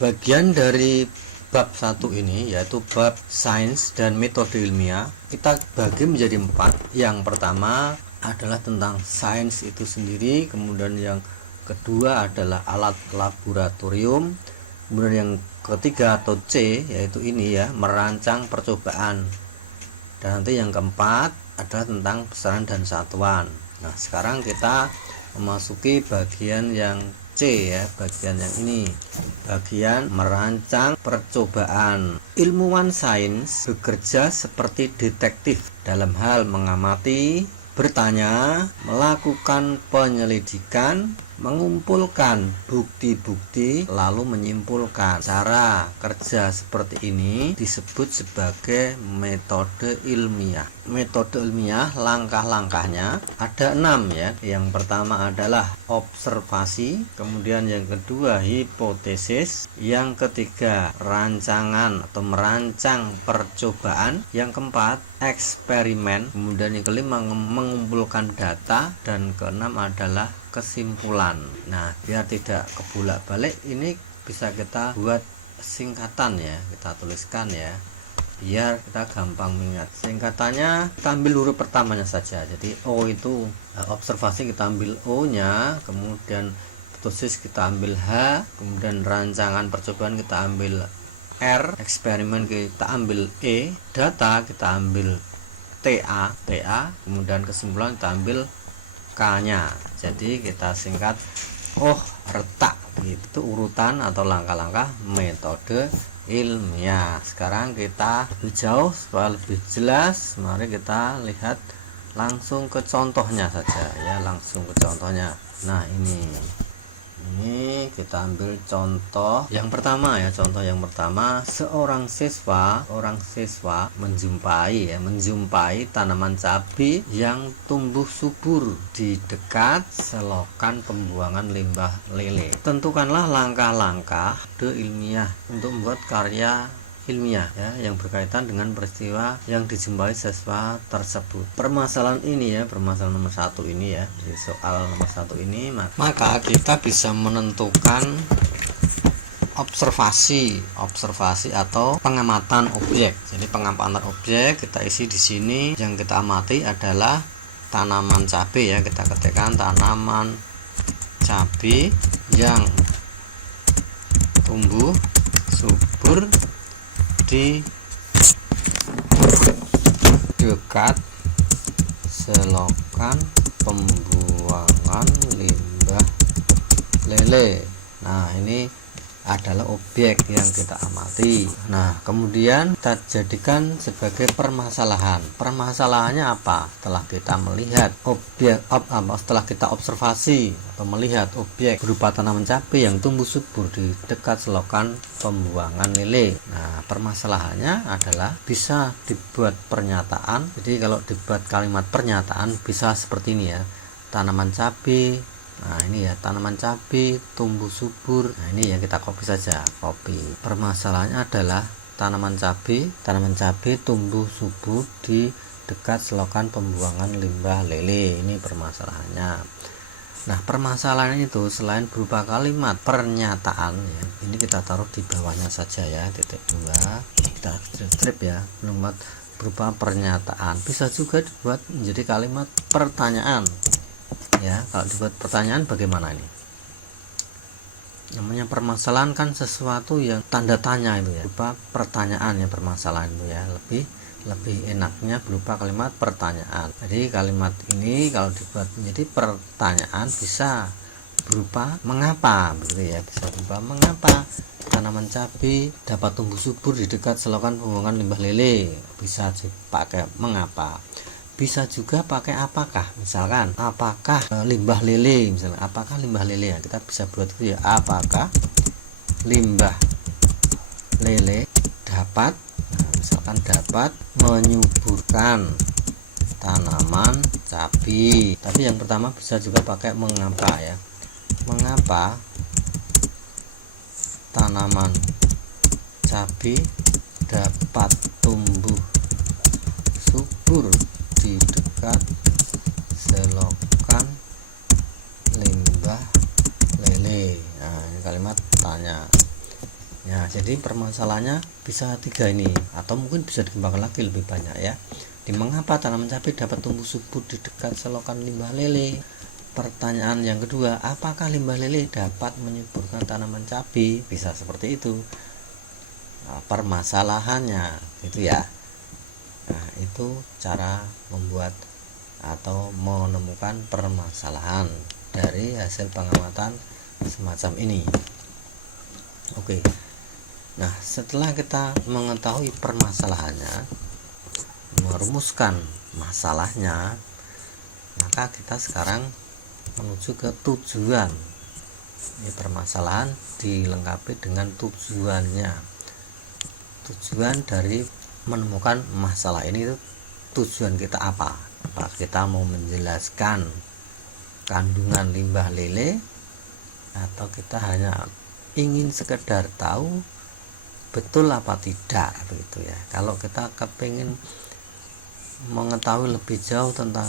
Bagian dari bab 1 ini yaitu bab sains dan metode ilmiah kita bagi menjadi 4. Yang pertama adalah tentang sains itu sendiri, kemudian yang kedua adalah alat laboratorium, kemudian yang ketiga atau C yaitu ini ya, merancang percobaan, dan nanti yang keempat adalah tentang besaran dan satuan. Nah sekarang kita memasuki bagian yang C ya, bagian yang ini, bagian merancang percobaan. Ilmuwan sains bekerja seperti detektif dalam hal mengamati, bertanya, melakukan penyelidikan, mengumpulkan bukti-bukti, lalu menyimpulkan. Cara kerja seperti ini disebut sebagai metode ilmiah. Metode ilmiah langkah-langkahnya ada 6 ya. Yang pertama adalah observasi, kemudian yang kedua hipotesis, yang ketiga rancangan atau merancang percobaan, yang keempat eksperimen, kemudian yang kelima mengumpulkan data, dan keenam adalah kesimpulan. Nah biar tidak kebulak-balik ini bisa kita buat singkatan ya, kita tuliskan ya biar kita gampang mengingat. Singkatannya kita ambil huruf pertamanya saja. Jadi O itu observasi kita ambil O nya, kemudian hipotesis kita ambil H, kemudian rancangan percobaan kita ambil R, eksperimen kita ambil E, data kita ambil TA, kemudian kesimpulan kita ambil K-nya. Jadi kita singkat retak, itu urutan atau langkah-langkah metode ilmiah. Sekarang kita lebih jauh supaya lebih jelas, mari kita lihat langsung ke contohnya saja ya, langsung ke contohnya. Nah ini kita ambil contoh yang pertama ya. Contoh yang pertama, seorang siswa menjumpai tanaman cabai yang tumbuh subur di dekat selokan pembuangan limbah lele. Tentukanlah langkah-langkah ilmiah untuk membuat karya ilmiah ya yang berkaitan dengan peristiwa yang dijumpai siswa tersebut. Permasalahan ini ya, permasalahan nomor 1 ini ya, di soal nomor 1 ini maka kita bisa menentukan observasi atau pengamatan objek. Jadi pengamatan objek kita isi di sini. Yang kita amati adalah tanaman cabai ya, kita ketikkan tanaman cabai yang tumbuh subur di dekat selokan pembuangan limbah lele. Nah ini adalah objek yang kita amati. Nah kemudian kita jadikan sebagai permasalahan. Permasalahannya apa? Setelah kita melihat objek setelah kita observasi atau melihat objek berupa tanaman cabai yang tumbuh subur di dekat selokan pembuangan lele. Nah permasalahannya adalah bisa dibuat pernyataan. Jadi kalau dibuat kalimat pernyataan bisa seperti ini ya, tanaman cabai. Nah ini ya, tanaman cabai tumbuh subur. Nah ini ya, kita copy saja, copy. Permasalahannya adalah tanaman cabai tumbuh subur di dekat selokan pembuangan limbah lele. Ini permasalahannya. Nah permasalahan itu selain berupa kalimat pernyataan ya, ini kita taruh di bawahnya saja ya, titik 2, kita strip ya, kalimat berupa pernyataan. Bisa juga dibuat menjadi kalimat pertanyaan ya. Kalau dibuat pertanyaan bagaimana ini? Namanya permasalahan kan sesuatu yang tanda tanya itu ya, berupa pertanyaan ya permasalahan itu ya, lebih enaknya berupa kalimat pertanyaan. Jadi kalimat ini kalau dibuat menjadi pertanyaan bisa berupa mengapa, begitu ya, bisa berupa mengapa tanaman cabai dapat tumbuh subur di dekat selokan pembuangan limbah lele. Bisa dipakai mengapa. Bisa juga pakai apakah, misalkan apakah limbah lele, misalnya apakah limbah lele ya, kita bisa buat itu ya, apakah limbah lele dapat, misalkan dapat menyuburkan tanaman cabai. Tapi yang pertama bisa juga pakai mengapa ya, mengapa tanaman cabai dapat tumbuh subur di dekat selokan limbah lele. Nah ini kalimat tanya. Ya, jadi permasalahannya bisa 3 ini, atau mungkin bisa dikembangkan lagi lebih banyak ya. Di mengapa tanaman cabai dapat tumbuh subur di dekat selokan limbah lele? Pertanyaan yang kedua, apakah limbah lele dapat menyuburkan tanaman cabai? Bisa seperti itu. Nah, permasalahannya itu ya. Nah, itu cara membuat atau menemukan permasalahan dari hasil pengamatan semacam ini. Oke. Nah, setelah kita mengetahui permasalahannya, merumuskan masalahnya, maka kita sekarang menuju ke tujuan. Ini permasalahan dilengkapi dengan tujuannya. Tujuan dari menemukan masalah ini itu tujuan kita apa? Apa kita mau menjelaskan kandungan limbah lele, atau kita hanya ingin sekedar tahu betul apa tidak, begitu ya. Kalau kita kepingin mengetahui lebih jauh tentang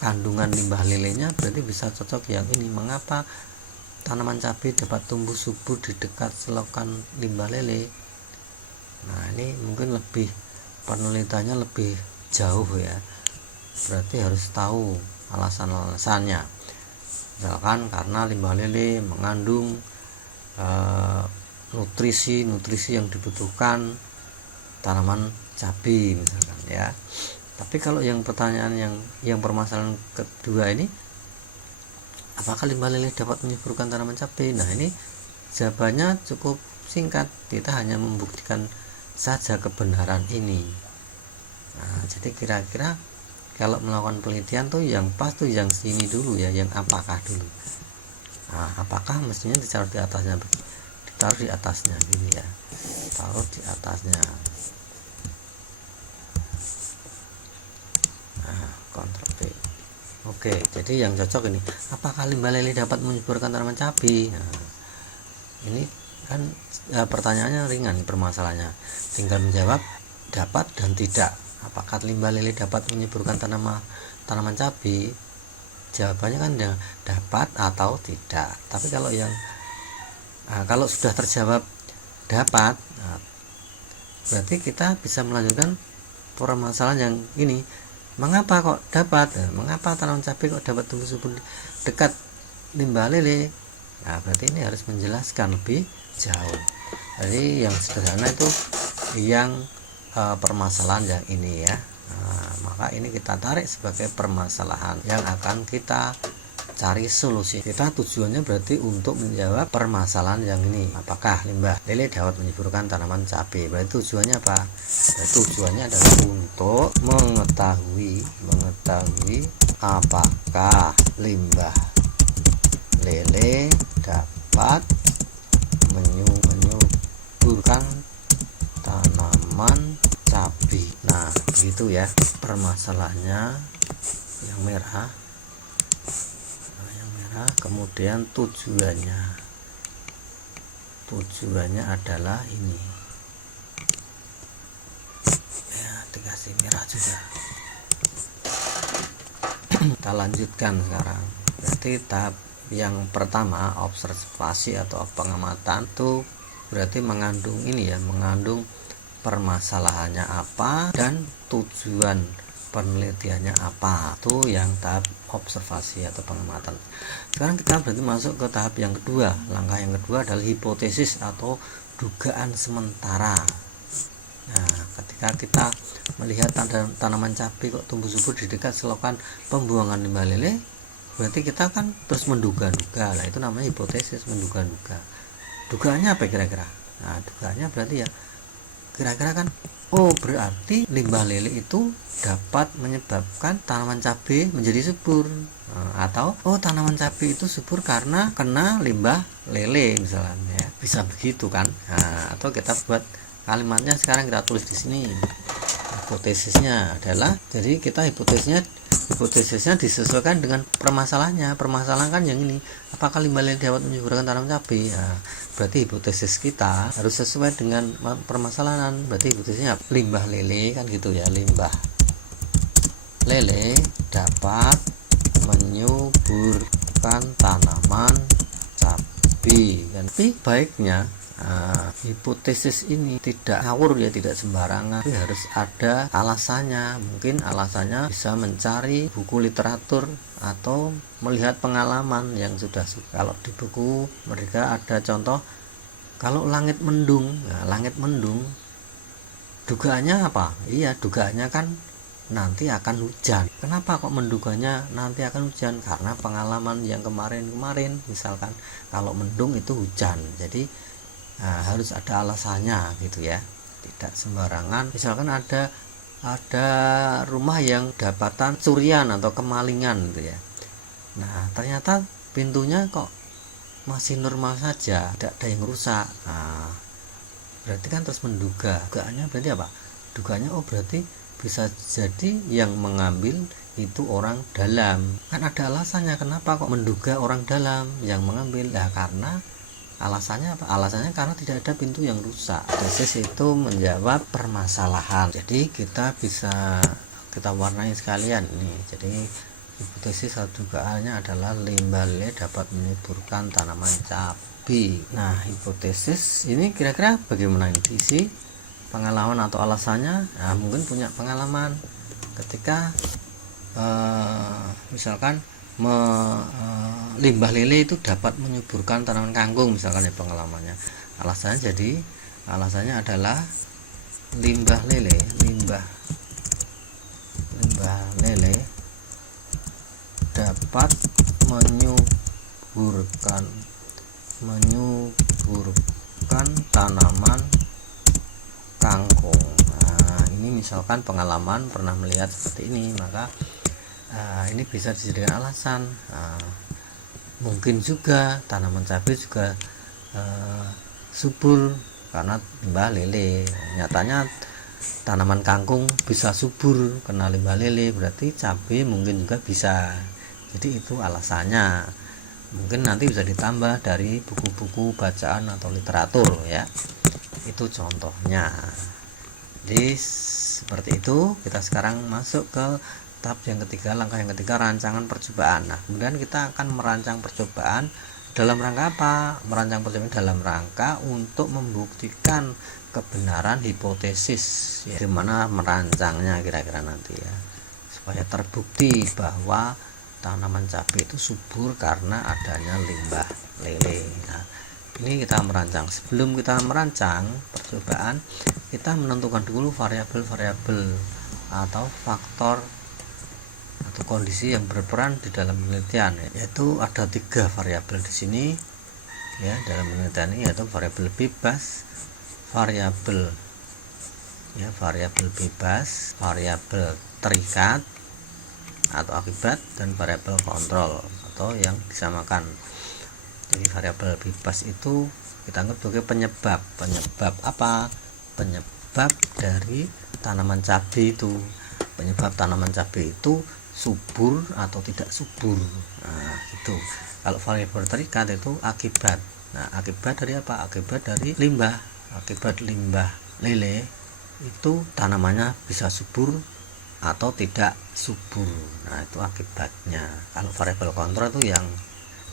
kandungan limbah lelenya, berarti bisa cocok yang ini. Mengapa tanaman cabai dapat tumbuh subur di dekat selokan limbah lele? Nah, ini mungkin lebih penelitiannya lebih jauh ya, berarti harus tahu alasan-alasannya. Misalkan karena limbah lele mengandung nutrisi yang dibutuhkan tanaman cabai misalkan ya. Tapi kalau yang pertanyaan yang permasalahan kedua ini, apakah limbah lele dapat menyuburkan tanaman cabai? Nah, ini jawabannya cukup singkat, kita hanya membuktikan saja kebenaran ini. Nah, jadi kira-kira kalau melakukan penelitian tuh yang pas tuh yang sini dulu ya, yang apakah dulu. Nah, apakah mestinya ditaruh di atasnya, ditaruh di atasnya gini ya, taruh di atasnya. Nah, Ctrl V. Oke, jadi yang cocok ini, apakah limbah lele dapat menyuburkan tanaman cabai? Nah, ini kan pertanyaannya ringan, permasalahannya tinggal menjawab dapat dan tidak. Apakah limbah lele dapat menyuburkan tanaman cabai? Jawabannya kan dapat atau tidak. Tapi kalau kalau sudah terjawab dapat, berarti kita bisa melanjutkan permasalahan yang ini. Mengapa kok dapat? Mengapa tanaman cabai kok dapat tumbuh subur dekat limbah lele? Nah, berarti ini harus menjelaskan lebih jauh. Jadi yang sederhana itu yang permasalahan yang ini ya. Nah, maka ini kita tarik sebagai permasalahan yang akan kita cari solusi. Kita tujuannya berarti untuk menjawab permasalahan yang ini. Apakah limbah lele dapat menyuburkan tanaman cabai? Berarti tujuannya apa? Berarti tujuannya adalah untuk mengetahui apakah limbah lele dapat menyuburkan tanaman cabai. Nah, begitu ya permasalahannya yang merah. Kemudian tujuannya adalah ini ya, dikasih merah juga. Kita lanjutkan sekarang. Berarti tahap yang pertama, observasi atau pengamatan, itu berarti mengandung ini ya, mengandung permasalahannya apa dan tujuan penelitiannya apa. Itu yang tahap observasi atau pengamatan. Sekarang kita berarti masuk ke tahap yang kedua. Langkah yang kedua adalah hipotesis atau dugaan sementara. Nah, ketika kita melihat tanaman cabai kok tumbuh subur di dekat selokan pembuangan limbah lele, berarti kita kan terus menduga-duga. Nah, itu namanya hipotesis, menduga-duga. Dugaannya apa kira-kira? Nah, dugaannya berarti ya kira-kira kan, oh berarti limbah lele itu dapat menyebabkan tanaman cabai menjadi subur. Atau oh tanaman cabai itu subur karena kena limbah lele misalnya ya. Bisa begitu kan. Nah, atau kita buat kalimatnya sekarang kita tulis di sini. Hipotesisnya adalah, jadi kita hipotesisnya disesuaikan dengan permasalahannya. Permasalahan kan yang ini, apakah limbah lele dapat menyuburkan tanaman cabai? Nah, berarti hipotesis kita harus sesuai dengan permasalahan. Berarti hipotesisnya limbah lele kan gitu ya, limbah lele dapat menyuburkan tanaman cabai. cabai kan. Tapi baiknya hipotesis ini tidak ngawur ya, tidak sembarangan, tapi harus ada alasannya. Mungkin alasannya bisa mencari buku literatur atau melihat pengalaman yang sudah. Kalau di buku mereka ada contoh, kalau langit mendung, langit mendung dugaannya apa? Iya, dugaannya kan nanti akan hujan. Kenapa kok menduganya nanti akan hujan? Karena pengalaman yang kemarin-kemarin, misalkan kalau mendung itu hujan. Jadi harus ada alasannya gitu ya, tidak sembarangan. Misalkan ada rumah yang dapatan curian atau kemalingan gitu ya. Nah ternyata pintunya kok masih normal saja, tidak ada yang rusak. Berarti kan terus menduga. Dugaannya berarti apa? Dugaannya berarti bisa jadi yang mengambil itu orang dalam. Kan ada alasannya kenapa kok menduga orang dalam yang mengambil. Karena alasannya apa? Alasannya karena tidak ada pintu yang rusak. Hipotesis itu menjawab permasalahan. Jadi kita bisa kita warnai sekalian nih. Jadi hipotesis atau dugaannya adalah limbah lele dapat menyuburkan tanaman cabai. Nah hipotesis ini kira-kira bagaimana isi pengalaman atau alasannya? Mungkin punya pengalaman ketika misalkan limbah lele itu dapat menyuburkan tanaman kangkung misalkan ya, pengalamannya. Alasannya adalah limbah lele dapat menyuburkan tanaman kangkung. Ini misalkan pengalaman pernah melihat seperti ini, maka ini bisa dijadikan alasan. Mungkin juga tanaman cabai juga subur karena limbah lele. Nyatanya tanaman kangkung bisa subur karena limbah lele, berarti cabai mungkin juga bisa. Jadi itu alasannya. Mungkin nanti bisa ditambah dari buku-buku bacaan atau literatur ya. Itu contohnya. Jadi seperti itu. Kita sekarang masuk ke tahap yang ketiga, langkah yang ketiga, rancangan percobaan. Nah kemudian kita akan merancang percobaan dalam rangka apa? Merancang percobaan dalam rangka untuk membuktikan kebenaran hipotesis ya. Gimana merancangnya kira-kira nanti ya, supaya terbukti bahwa tanaman cabai itu subur karena adanya limbah lele. Nah ini kita merancang. Sebelum kita merancang percobaan, kita menentukan dulu variabel-variabel atau faktor atau kondisi yang berperan di dalam penelitian, yaitu ada 3 variabel di sini ya dalam penelitian ini, yaitu variabel bebas, variabel bebas, variabel terikat atau akibat, dan variabel kontrol atau yang disamakan. Jadi variabel bebas itu kita anggap sebagai penyebab apa? Penyebab dari tanaman cabai itu. Penyebab tanaman cabai itu subur atau tidak subur. Nah itu. Kalau variabel terikat itu akibat. Nah akibat dari apa? Akibat dari limbah. Akibat limbah lele itu tanamannya bisa subur atau tidak subur. Nah itu akibatnya. Kalau variabel kontrol itu yang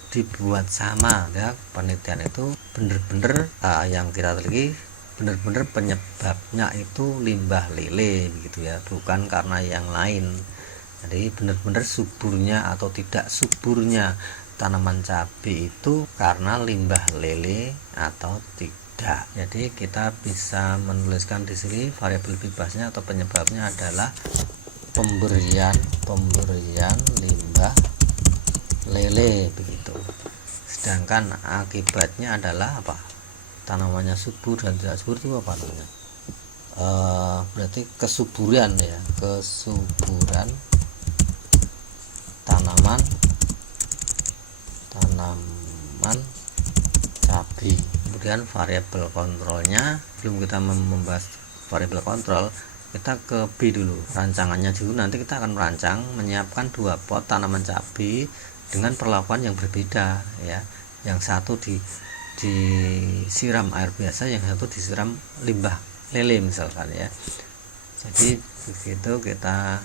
dibuat sama ya, penelitian itu bener-bener yang kita teliti bener-bener penyebabnya itu limbah lele begitu ya, bukan karena yang lain. Jadi benar-benar suburnya atau tidak suburnya tanaman cabai itu karena limbah lele atau tidak. Jadi kita bisa menuliskan di sini variabel bebasnya atau penyebabnya adalah pemberian limbah lele begitu. Sedangkan akibatnya adalah apa? Tanamannya subur dan tidak subur itu apa namanya? Berarti kesuburan ya, kesuburan tanaman cabai. Kemudian variabel kontrolnya, sebelum kita membahas variabel kontrol, kita ke B dulu, rancangannya dulu. Nanti kita akan merancang menyiapkan 2 pot tanaman cabai dengan perlakuan yang berbeda ya. Yang satu disiram air biasa, yang satu disiram limbah lele misalkan ya. Jadi begitu kita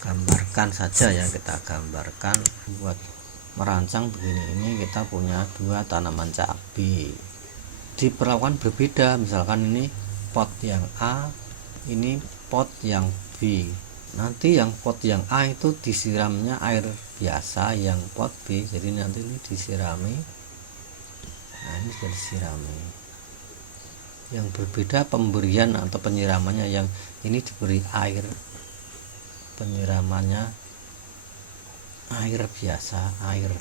gambarkan saja ya, kita gambarkan buat merancang begini. Ini kita punya 2 tanaman cabai, diperlakukan berbeda. Misalkan ini pot yang A, ini pot yang B. Nanti yang pot yang A itu disiramnya air biasa, yang pot B jadi nanti ini disirami. Nah, ini sudah disirami. Yang berbeda pemberian atau penyiramannya, yang ini diberi air, penyiramannya air biasa, air,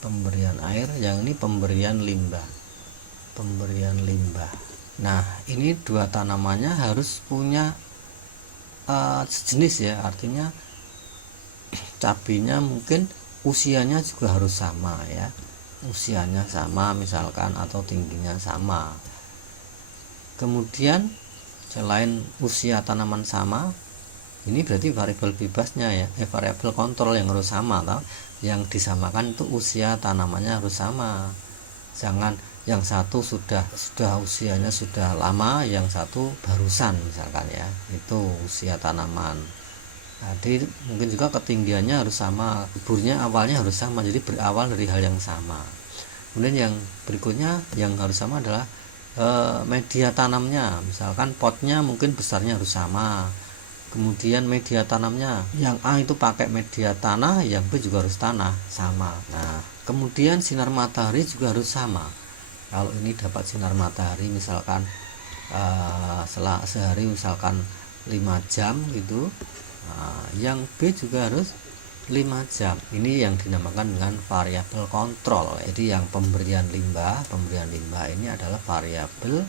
pemberian air. Yang ini pemberian limbah, pemberian limbah. Nah, ini 2 tanamannya harus punya sejenis ya, artinya cabenya mungkin usianya juga harus sama ya, usianya sama misalkan, atau tingginya sama. Kemudian selain usia tanaman sama, ini berarti variabel bebasnya ya, variabel kontrol yang harus sama atau yang disamakan itu usia tanamannya harus sama. Jangan yang satu sudah usianya sudah lama, yang satu barusan misalkan ya, itu usia tanaman. Jadi mungkin juga ketinggiannya harus sama, buburnya awalnya harus sama, jadi berawal dari hal yang sama. Kemudian yang berikutnya yang harus sama adalah media tanamnya. Misalkan potnya mungkin besarnya harus sama, kemudian media tanamnya, yang A itu pakai media tanah, yang B juga harus tanah, sama. Nah, kemudian sinar matahari juga harus sama. Kalau ini dapat sinar matahari misalkan sehari misalkan 5 jam gitu, yang B juga harus 5 jam. Ini yang dinamakan dengan variabel kontrol. Jadi yang pemberian limbah ini adalah variabel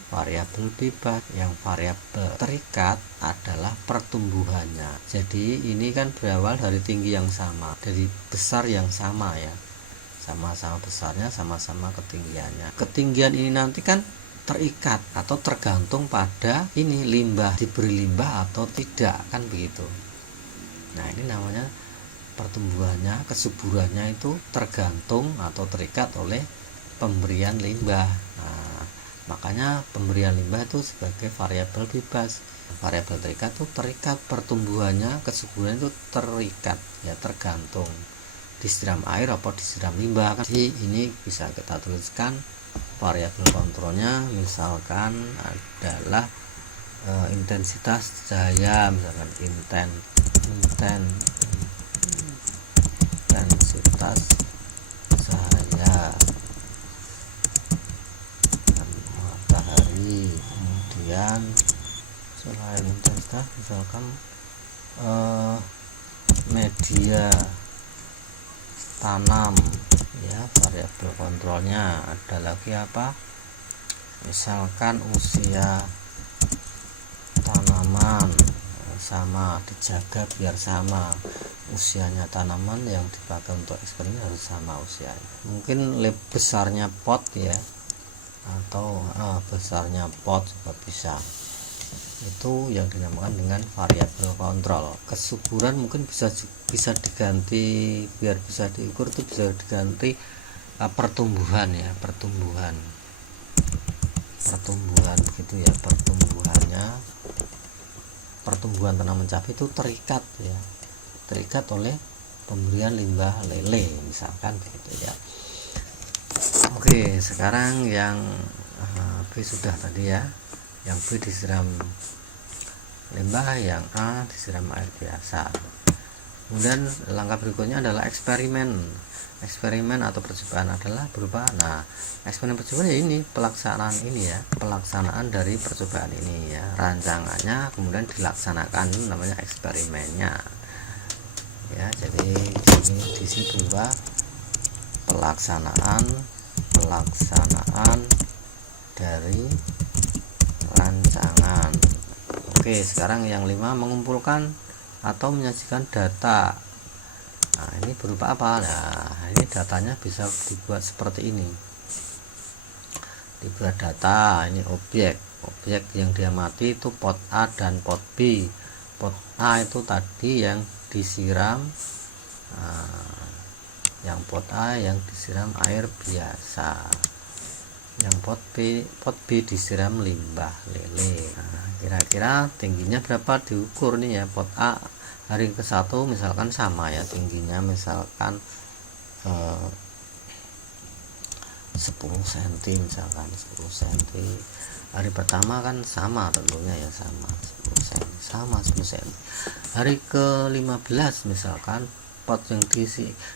bebas. Yang variabel terikat adalah pertumbuhannya. Jadi ini kan berawal dari tinggi yang sama, dari besar yang sama ya, sama-sama besarnya, sama-sama ketinggiannya. Ketinggian ini nanti kan terikat atau tergantung pada ini limbah, diberi limbah atau tidak, kan begitu. Nah, ini namanya pertumbuhannya, kesuburannya itu tergantung atau terikat oleh pemberian limbah. Nah, makanya pemberian limbah itu sebagai variabel bebas. Variabel terikat itu terikat, pertumbuhannya, kesuburan itu terikat ya, tergantung disiram air apa disiram limbah. Jadi ini bisa kita tuliskan variabel kontrolnya misalkan adalah intensitas cahaya, misalkan intensitas cahaya matahari. Kemudian selain intensitas misalkan media tanam ya, variabel kontrolnya. Ada lagi apa, misalkan usia tanaman sama, dijaga biar sama usianya. Tanaman yang dipakai untuk eksperimen harus sama usianya. Mungkin besarnya pot ya, atau besarnya pot juga bisa. Itu yang dinamakan dengan variabel kontrol. Kesuburan mungkin bisa diganti, biar bisa diukur itu bisa diganti pertumbuhan ya, pertumbuhan begitu ya. Pertumbuhan tanaman cabai itu terikat ya, terikat oleh pemberian limbah lele misalkan begitu ya. Oke, sekarang yang B sudah tadi ya, yang B disiram limbah, yang A disiram air biasa. Kemudian langkah berikutnya adalah eksperimen atau percobaan adalah berupa, nah eksperimen percobaan ya ini pelaksanaan ini ya, pelaksanaan dari percobaan ini ya, rancangannya kemudian dilaksanakan, itu namanya eksperimennya ya. Jadi ini di situ berupa pelaksanaan dari rancangan. Oke, sekarang yang 5, mengumpulkan atau menyajikan data. Nah, ini berupa apa? Nah, ini datanya bisa dibuat seperti ini. Dibuat data, ini objek yang diamati itu pot A dan pot B. Pot A itu tadi yang disiram, yang pot A yang disiram air biasa, yang pot B disiram limbah lele. Nah, kira-kira tingginya berapa diukur nih ya. Pot A hari ke-1 misalkan sama ya, tingginya misalkan 10 cm misalkan 10 cm. Hari pertama kan sama tentunya ya, sama 10 cm, sama 10 cm. Hari ke-15 misalkan pot yang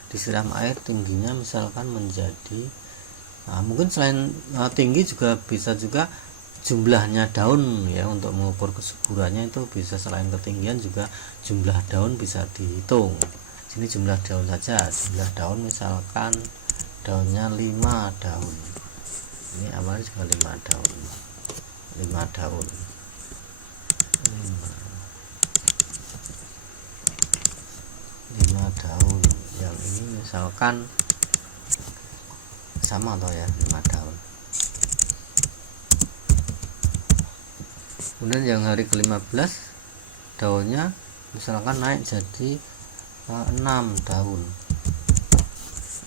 disiram air tingginya misalkan menjadi mungkin selain tinggi juga bisa juga jumlahnya daun ya, untuk mengukur kesuburannya itu bisa selain ketinggian juga jumlah daun bisa dihitung. Sini jumlah daun saja, jumlah daun misalkan daunnya 5 daun, ini awalnya juga 5 daun, 5 daun, 5 daun. Yang ini misalkan sama atau ya 5 daun. Kemudian yang hari ke-15 daunnya misalkan naik jadi 6 daun.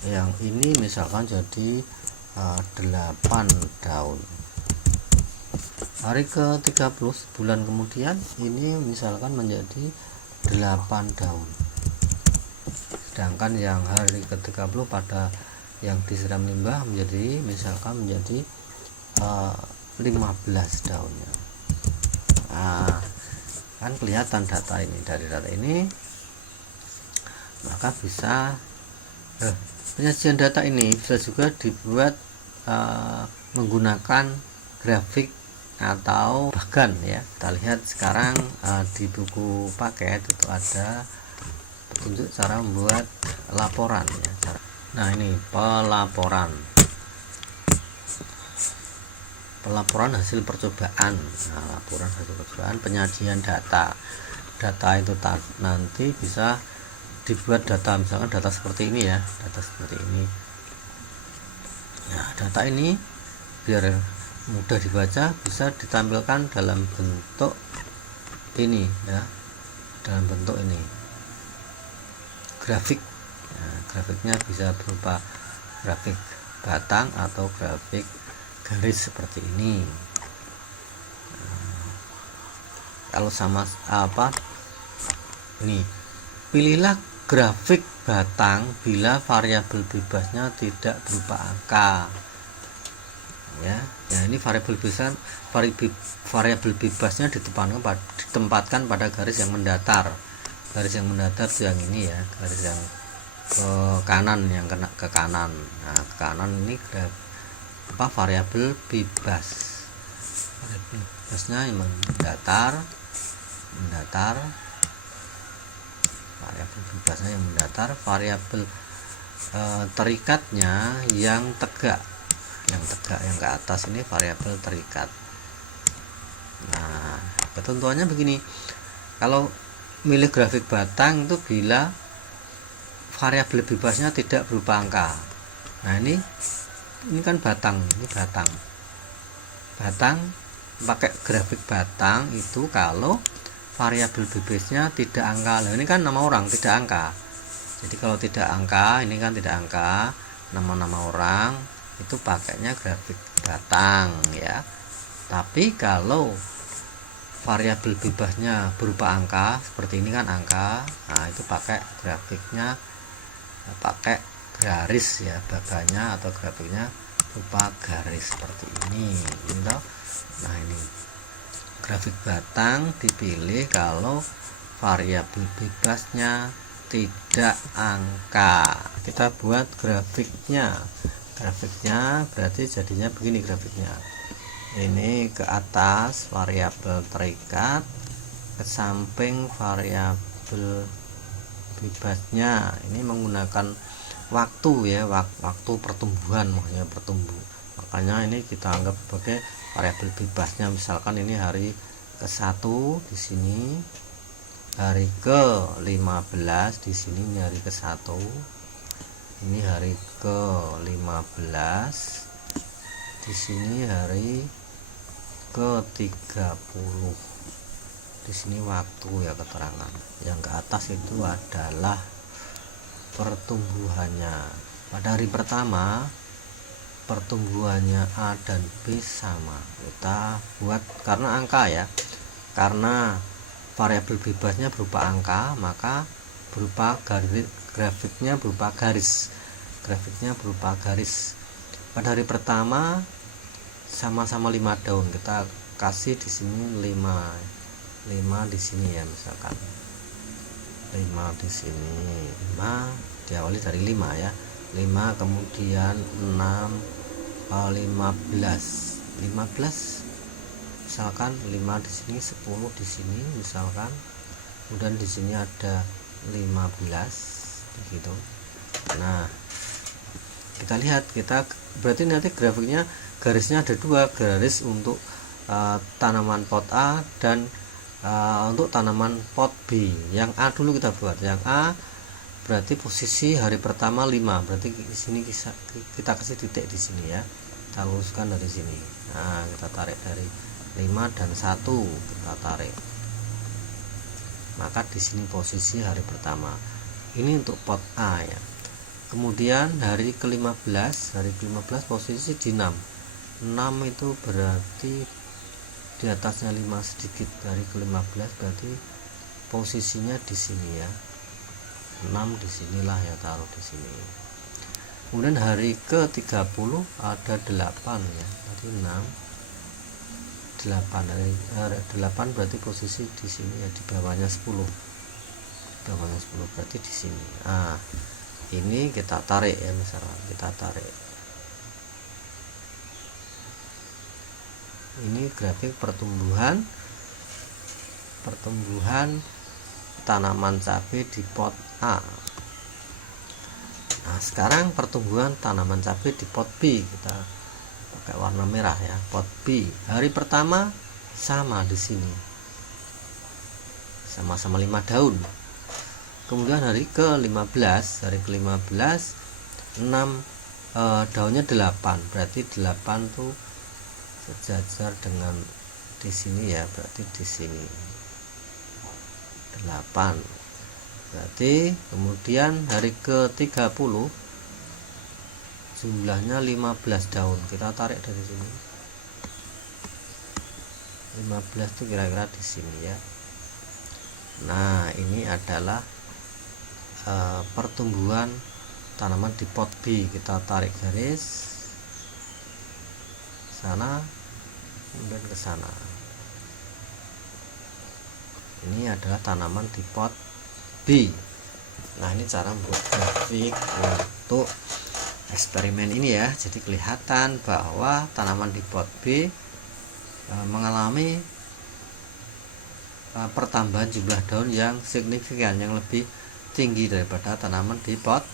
Yang ini misalkan jadi 8 daun. Hari ke-30 sebulan kemudian ini misalkan menjadi 8 daun. Sedangkan yang hari ke-30 pada yang disiram limbah menjadi misalkan menjadi 15 daunnya. Kan kelihatan data ini, dari data ini maka bisa penyajian data ini bisa juga dibuat menggunakan grafik atau bahkan ya, kita lihat sekarang di buku paket itu ada petunjuk cara membuat laporan ya. Nah ini pelaporan hasil percobaan. Nah, laporan hasil percobaan, penyajian data itu nanti bisa dibuat data, misalkan data seperti ini ya, data seperti ini. Nah data ini biar mudah dibaca bisa ditampilkan dalam bentuk ini ya, dalam bentuk ini grafik. Nah, grafiknya bisa berupa grafik batang atau grafik garis seperti ini. Kalau sama ini, pilihlah grafik batang bila variabel bebasnya tidak berupa angka ya. Ini variabel bebasnya ditempatkan pada garis yang mendatar. Garis yang mendatar itu yang ini ya, garis yang ke kanan, yang kena ke kanan. Nah ke kanan ini variabel bebas. Variabel bebasnya yang mendatar. Variabel bebasnya yang mendatar, variabel terikatnya yang tegak, yang ke atas ini variabel terikat. Nah ketentuannya begini, kalau milih grafik batang itu bila variabel bebasnya tidak berupa angka. Nah ini kan batang, ini batang pakai grafik batang itu kalau variabel bebasnya tidak angka. Nah ini kan nama orang tidak angka, jadi kalau tidak angka, ini kan tidak angka, nama-nama orang itu pakainya grafik batang ya. Tapi kalau variabel bebasnya berupa angka seperti ini kan angka, nah itu pakai grafiknya pakai garis ya, babanya atau grafiknya berupa garis seperti ini gitu. Nah ini grafik batang dipilih kalau variabel bebasnya tidak angka. Kita buat grafiknya berarti jadinya begini grafiknya. Ini ke atas variabel terikat, ke samping variabel bebasnya. Ini menggunakan waktu ya, waktu pertumbuhan, maksudnya makanya ini kita anggap sebagai variabel bebasnya. Misalkan ini hari ke-1 di sini, hari ke-15 di sini, ini hari ke-1, ini hari ke-15 di sini, hari ke-30 di sini waktu ya, keterangan. Yang ke atas itu adalah pertumbuhannya. Pada hari pertama pertumbuhannya A dan B sama, kita buat karena angka ya, karena variabel bebasnya berupa angka maka berupa garis, grafiknya berupa garis. grafiknya berupa garis. Pada hari pertama sama-sama 5 daun, kita kasih di sini 5 di sini ya, misalkan 5 di sini, 5 diawali dari 5 ya, 5 kemudian 6, 15 misalkan 5 di sini, 10 di sini misalkan, kemudian di sini ada 15 begitu. Nah, kita lihat, kita berarti nanti grafiknya garisnya ada 2 garis untuk tanaman pot A dan untuk tanaman pot B. Yang A dulu kita buat. Yang A berarti posisi hari pertama 5, berarti di sini kita kasih titik di sini ya, kita luruskan dari sini. Nah, kita tarik dari 5 dan 1 kita tarik, maka di sini posisi hari pertama. Ini untuk pot A ya. Kemudian hari ke-15 posisi di 6 itu berarti di atasnya 5 sedikit. Hari ke-15 berarti posisinya di sini ya, 6 di sinilah ya, taruh di sini. Kemudian hari ke-30 ada 8 ya, berarti 8 berarti posisi di sini ya, di bawahnya 10 berarti di sini. Nah, ini kita tarik ya, misalnya kita tarik. Ini grafik pertumbuhan tanaman cabai di pot A. Nah, sekarang pertumbuhan tanaman cabai di pot B, kita pakai warna merah ya, pot B. Hari pertama sama di sini, sama-sama 5 daun. Kemudian hari ke-15 6 daunnya 8, berarti 8 tuh sejajar dengan di sini ya, berarti di sini 8. Berarti kemudian hari ke-30 jumlahnya 15 daun, kita tarik dari sini. 15 itu kira-kira di sini ya. Nah, ini adalah pertumbuhan tanaman di pot B. Kita tarik garis sana kemudian ke sana. Ini adalah tanaman di pot B. Nah, ini cara membuat grafik untuk eksperimen ini ya. Jadi kelihatan bahwa tanaman di pot B mengalami pertambahan jumlah daun yang signifikan, yang lebih tinggi daripada tanaman di pot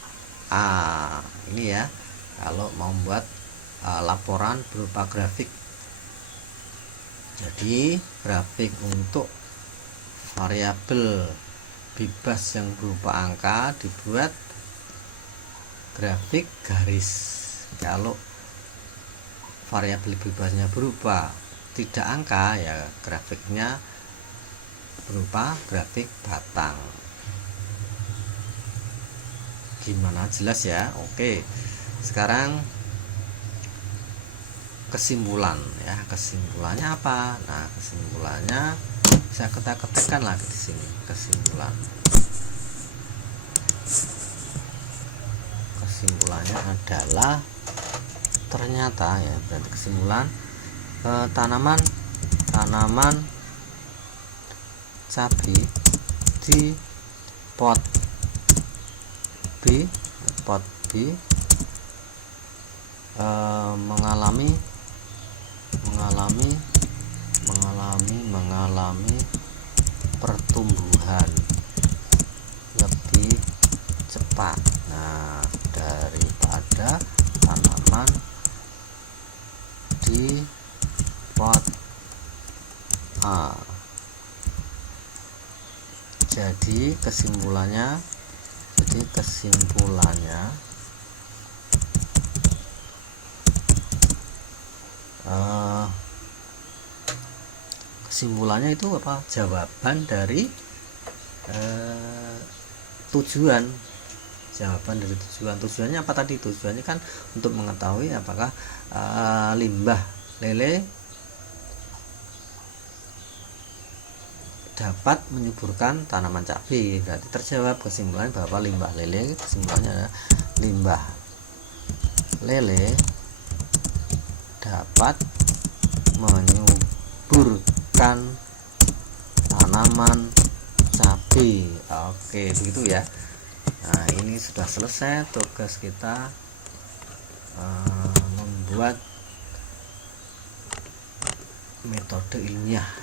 A. Ini ya, kalau mau membuat laporan berupa grafik. Jadi grafik untuk variabel bebas yang berupa angka dibuat grafik garis. Kalau variabel bebasnya berupa tidak angka ya, grafiknya berupa grafik batang. Gimana, jelas ya? Oke, sekarang kesimpulan ya. Kesimpulannya apa? Nah, kesimpulannya saya ketikkan lagi di sini. Kesimpulannya adalah ternyata ya, berarti kesimpulan tanaman cabai di pot B mengalami pertumbuhan lebih cepat daripada tanaman di pot A. Jadi kesimpulannya itu apa? Jawaban dari tujuan. Tujuannya apa tadi? Tujuannya kan untuk mengetahui apakah limbah lele dapat menyuburkan tanaman cabai. Berarti terjawab kesimpulan bahwa limbah lele, kesimpulannya adalah limbah lele dapat menyuburkan tanaman cabai. Oke, begitu ya. Nah, ini sudah selesai tugas kita membuat metode ilmiah